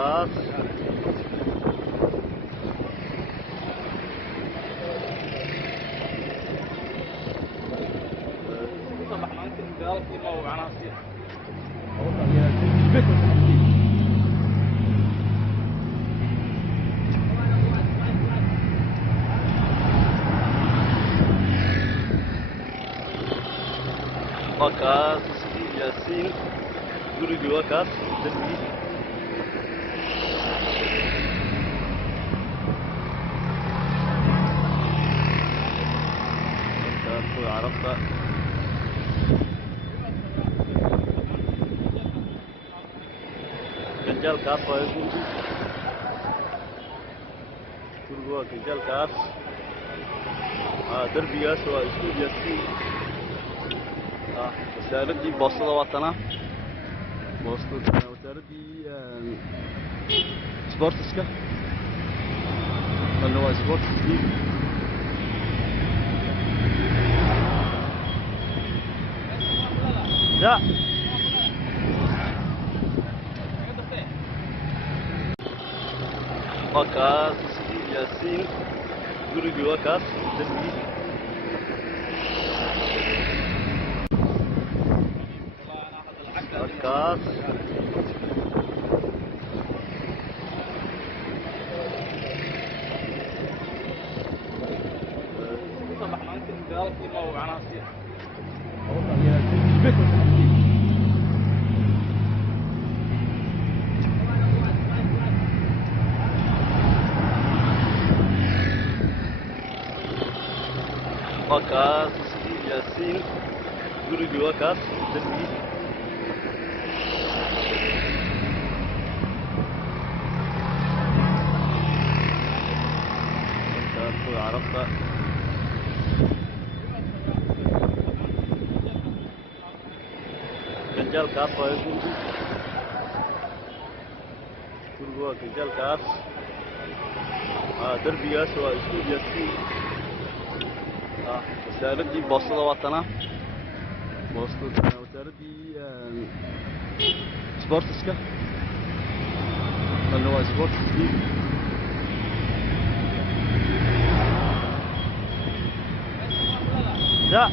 halkaas halkaas yaasiin gurigii waa kaas darbi halkaas kuwa carabta ganjaalkaas waa gurigu waa ganjaalkaas darbigaas waa isku yaasiin wasaaradii boostada waatana wasaaradii sportiska kalna waa sportiskii ya waa kaas yaasiin gurigii waa kaas darbi halkaas waa kaas yaasiin gurigii waa kaas darbi عرفت ganjal kaas waa gurigu waa ganjal kaas darbigaas waa isku yaasiin wasaaradii boostada waatana wasaaradii sportiska kalna waa sportiskii ya